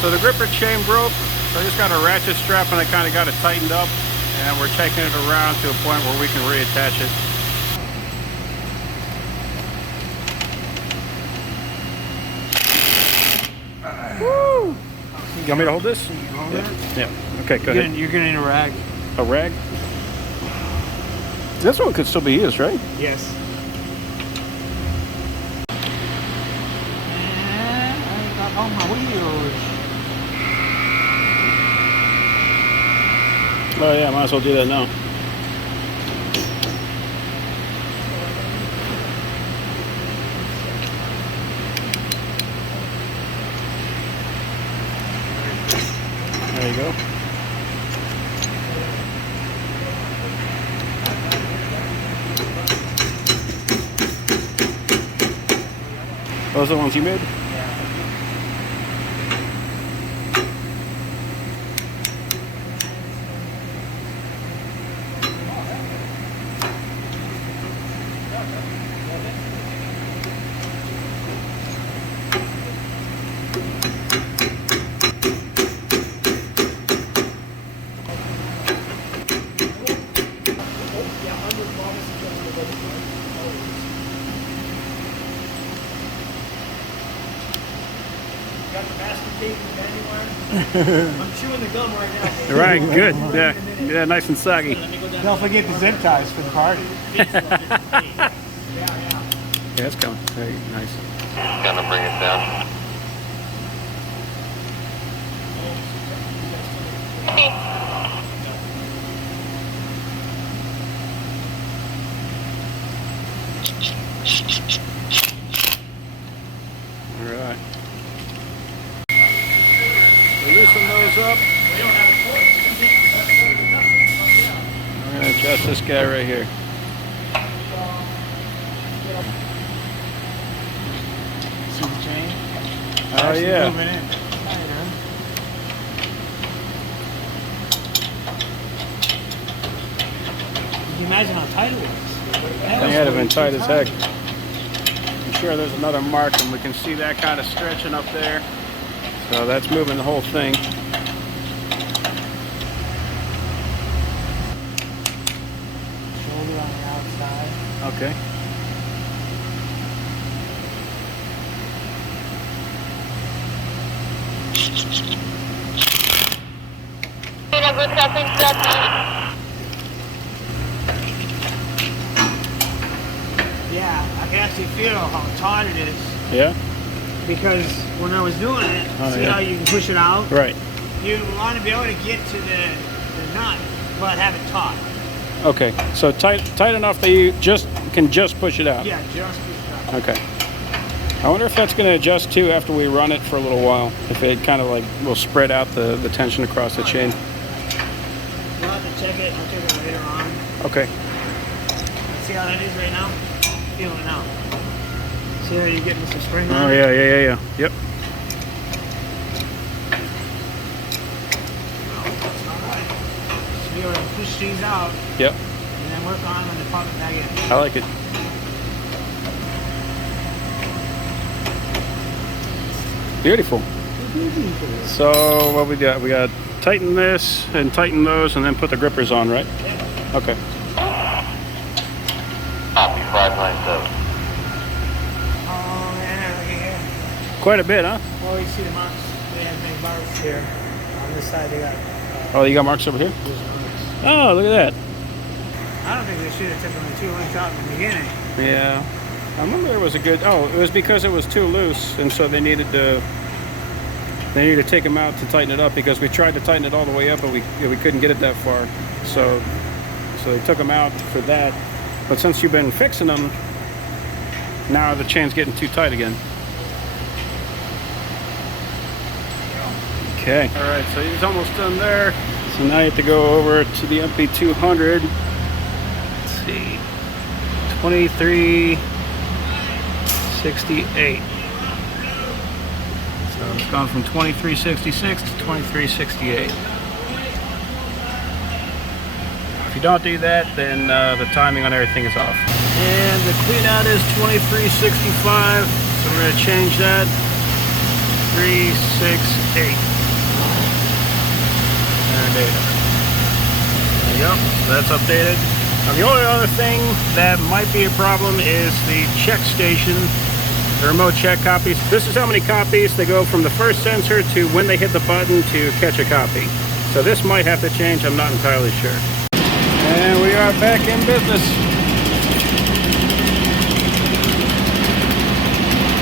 So the gripper chain broke, so I just got a ratchet strap and I kind of got it tightened up, and we're taking it around to a point where we can reattach it. Woo! You want me to hold this? You can hold it? Yeah. Okay, go ahead. You're gonna need a rag. A rag? This one could still be used, right? Yes. And I got all my wheels. Oh yeah, might as well do that now. There you go. Those are the ones you made? Got the masking tape anywhere? I'm chewing the gum right now. Right, good. Yeah, yeah, nice and soggy. Don't forget the zip ties for the party. Yeah, it's coming. Very nice. Gonna bring it down. All right. Loosen those up. We're going to adjust this guy right here. See the chain? Oh yeah. Moving in. Can you imagine how tight it was? They had it been tight as heck. I'm sure there's another mark, and we can see that kind of stretching up there. So that's moving the whole thing. Shoulder on the outside. Okay. Yeah, I can actually feel how taut it is. Yeah? Because when I was doing it, see yeah. how you can push it out? Right. You want to be able to get to the nut, but have it taut. Okay. So tight enough that you can just push it out. Yeah, just push it out. Okay. I wonder if that's going to adjust too after we run it for a little while. If it kind of like will spread out the tension across the chain. We'll have to check it. I'll check it later on. Okay. See how that is right now? Feel it now. See how you're getting some spring on Oh it? yeah. Yep. That's all right. So be able to push these out. Yep. And then work on them and pop it back in. I like it. Beautiful. So what we got? We got tighten this and tighten those, and then put the grippers on, right? Yeah. Okay. Copy 597. Oh man, look at here. Quite a bit, huh? Well, you see the marks. They have big marks here. On this side, they got. Oh, you got marks over here? Those marks. Oh, look at that. I don't think they should have taken the 2 inch out in the beginning. Yeah. I remember there was a good. Oh, it was because it was too loose, and so they needed to. They needed to take them out to tighten it up, because we tried to tighten it all the way up, but we couldn't get it that far. So they took them out for that. But since you've been fixing them, now the chain's getting too tight again. Okay. All right, so he's almost done there. So now you have to go over to the NP200. Let's see, 2368. So it's gone from 2366 to 2368. If you don't do that, then the timing on everything is off. And the clean out is 2365, so we're going to change that. 368. And data. There you go. So that's updated. Now, the only other thing that might be a problem is the check station, the remote check copies. This is how many copies they go from the first sensor to when they hit the button to catch a copy. So this might have to change, I'm not entirely sure. And we are back in business.